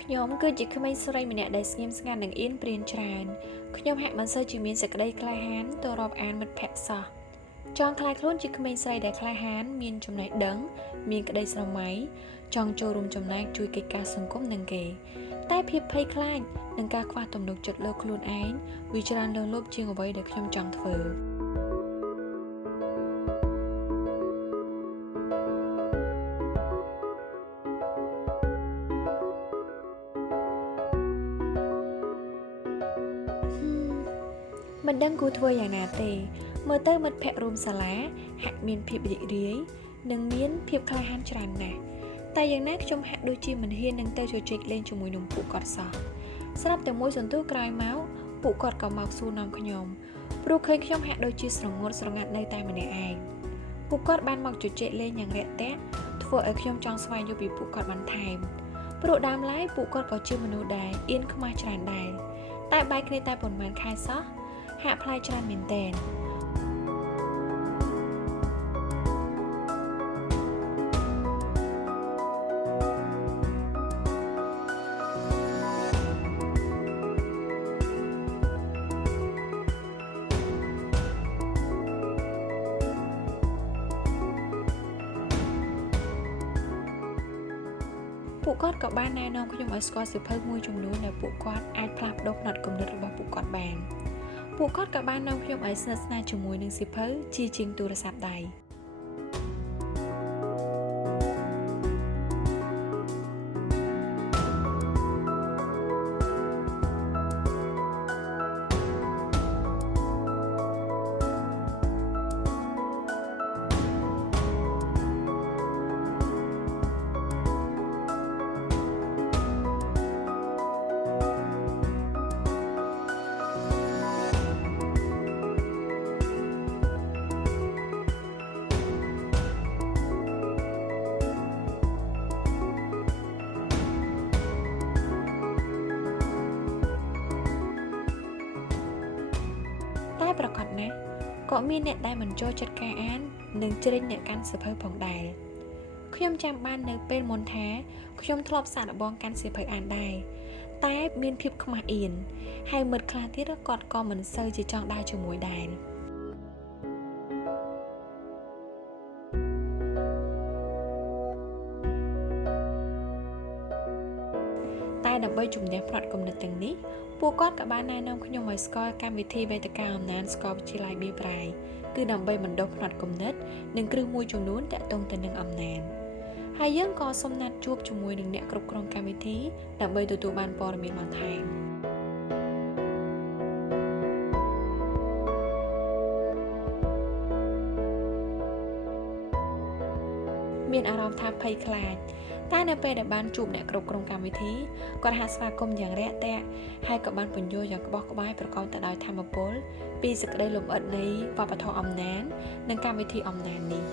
ខ្ញុំគឺជាក្មេងស្រីម្នាក់ដែលស្ងៀមស្ងាត់និងអៀនព្រានច្រើនខ្ញុំហាក់មិនសូវជាមានសេចក្តីក្លាហានទៅរាប់អានមិត្តភក្តិសោះចង់ខ្លាចខ្លួនជាក្មេងស្រីដែលក្លាហានមានចំណេះដឹងមានក្តីស្រមៃចង់ចូលរួមចំណែកជួយកិច្ចការសង្គមនឹងគេតែភាពភ័យខ្លាចនិងការខ្វះទំនុកចិត្តលើខ្លួនឯងវាច្រើនលើសលប់ជាងអ្វីដែលខ្ញុំចង់ធ្វើមិនដឹងគួរធ្វើយ៉ាងណាទេមើលទៅមិត្តភក្តិរួមសាលាហាក់មានភាពរីករាយនិងមានភាពក្លាហានច្រើនណាស់តែយ៉ាងណាខ្ញុំហាក់ដូចជាមិនហ៊ាននឹងទៅជជែកលេងជាមួយនឹងពួកគាត់សោះស្រាប់តែមួយសន្ទុះក្រោយមកពួកគាត់ក៏មកសួរនាំខ្ញុំព្រោះឃើញខ្ញុំហាក់ដូចជាស្រងត់ស្រងាត់នៅតែម្នាក់ឯងពួកគាត់បានមកជជែកលេងយ៉ាងរាក់ទាក់ធ្វើឲ្យខ្ញុំចង់ស្វែងយល់ពីពួកគាត់បន្ថែមព្រោះដើមឡើយពួកគាត់ក៏ជាមនុស្សដែរអៀនខ្មាស់ច្រើនដែរតែបែកគ្នាតែប៉ុន្មានខែសោះហាក់ផ្លែច្រើនមែនទែនពួកគាត់ក៏បានណែនាំខ្ញុំឲ្យស្គាល់សៀវភៅមួយចំនួនដែលពួកគាត់អាចផ្លាស់ប្ដូរផ្នត់គំនិតរបស់ពួកគាត់បានពួកគាត់ក៏បាននាំខ្ញុំឲ្យស្និទ្ធស្នាលជាមួយនឹងសៀវភៅជាជាងទូរស័ព្ទដៃប្រកាសណាស់ក៏មានអ្នកដែលមិនចូលចិត្តការអាននិងជ្រិញអ្នកកាន់សៀវភៅផងដែរខ្ញុំចាំបាននៅពេលមុនថាខ្ញុំធ្លាប់សាកល្បងកាន់សៀវភៅអានដែរតែមានភាពខ្មាស់អៀនហើយមិត្តខ្លះទៀតគាត់ក៏មិនសូវជាចង់ដើរជាមួយដែរតែដើម្បីជំនះផ្នត់គំនិតទាំងនេះពួកគាត់ក៏បានណែនាំខ្ញុំឲ្យស្គាល់កម្មវិធីវេទិកាអំណានស្គាល់វិទ្យាល័យបៀប្រាយគឺដើម្បីបណ្ដុះផ្នត់គំនិតនិងគ្រឹះមួយចំនួនទាក់ទងទៅនឹងអំណានហើយយើងក៏សូមណាត់ជួបជាមួយនឹងអ្នកគ្រប់គ្រងកម្មវិធីដើម្បីទទួលបានព័ត៌មានបន្ថែមមានអារម្មណ៍ថាភ័យខ្លាចតែនៅពេលដែលបានជួបអ្នកគ្រប់គ្រងកម្មវិធីគាត់ហាក់ស្វាគមន៍យ៉ាងរាក់ទាក់ហើយក៏បានពន្យល់យ៉ាងក្បោះក្បាយប្រកបទៅដោយថាមពលពីសេចក្តីលម្អិតនៃវប្បធម៌អំណាននិងកម្មវិធីអំណាននេះ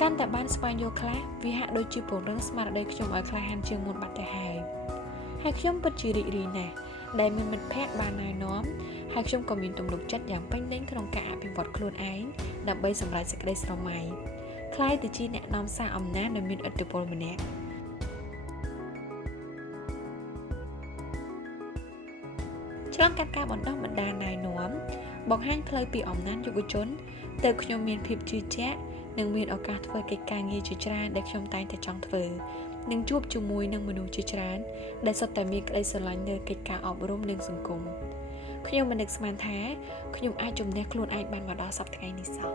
កាន់តែបានស្វែងយល់ខ្លះវាហាក់ដូចជាពង្រឹងស្មារតីខ្ញុំឲ្យក្លាហានជាងមុនបាត់ទៅហើយខ្ញុំពិតជារីករាយណាស់ដែលមានមិត្តភក្តិបានណែនាំហើយខ្ញុំក៏មានទំនុកចិត្តយ៉ាងពេញលេញក្នុងការអភិវឌ្ឍខ្លួនឯងដើម្បីសម្រេចសេចក្តីស្រមៃក្លាយទៅជាអ្នកនាំសារអំណាចដែលមានឥទ្ធិពលម្នាក់ឆ្លងកាត់ការបណ្ដុះបណ្ដាលណែនាំបង្ហាញផ្លូវពីអំណាចយុវជនទៅខ្ញុំមានភាពជឿជាក់និងមានឱកាសធ្វើកិច្ចការងារជាច្រើនដែលខ្ញុំតែងតែចង់ធ្វើនិងជួបជាមួយនឹងមនុស្សជាច្រើនដែលសុទ្ធតែមានក្តីស្រឡាញ់លើកិច្ចការអប់រំនិងសង្គមខ្ញុំមិននឹកស្មានថាខ្ញុំអាចជំនះខ្លួនឯងបានមកដល់សប្តាហ៍ថ្ងៃនេះសោះ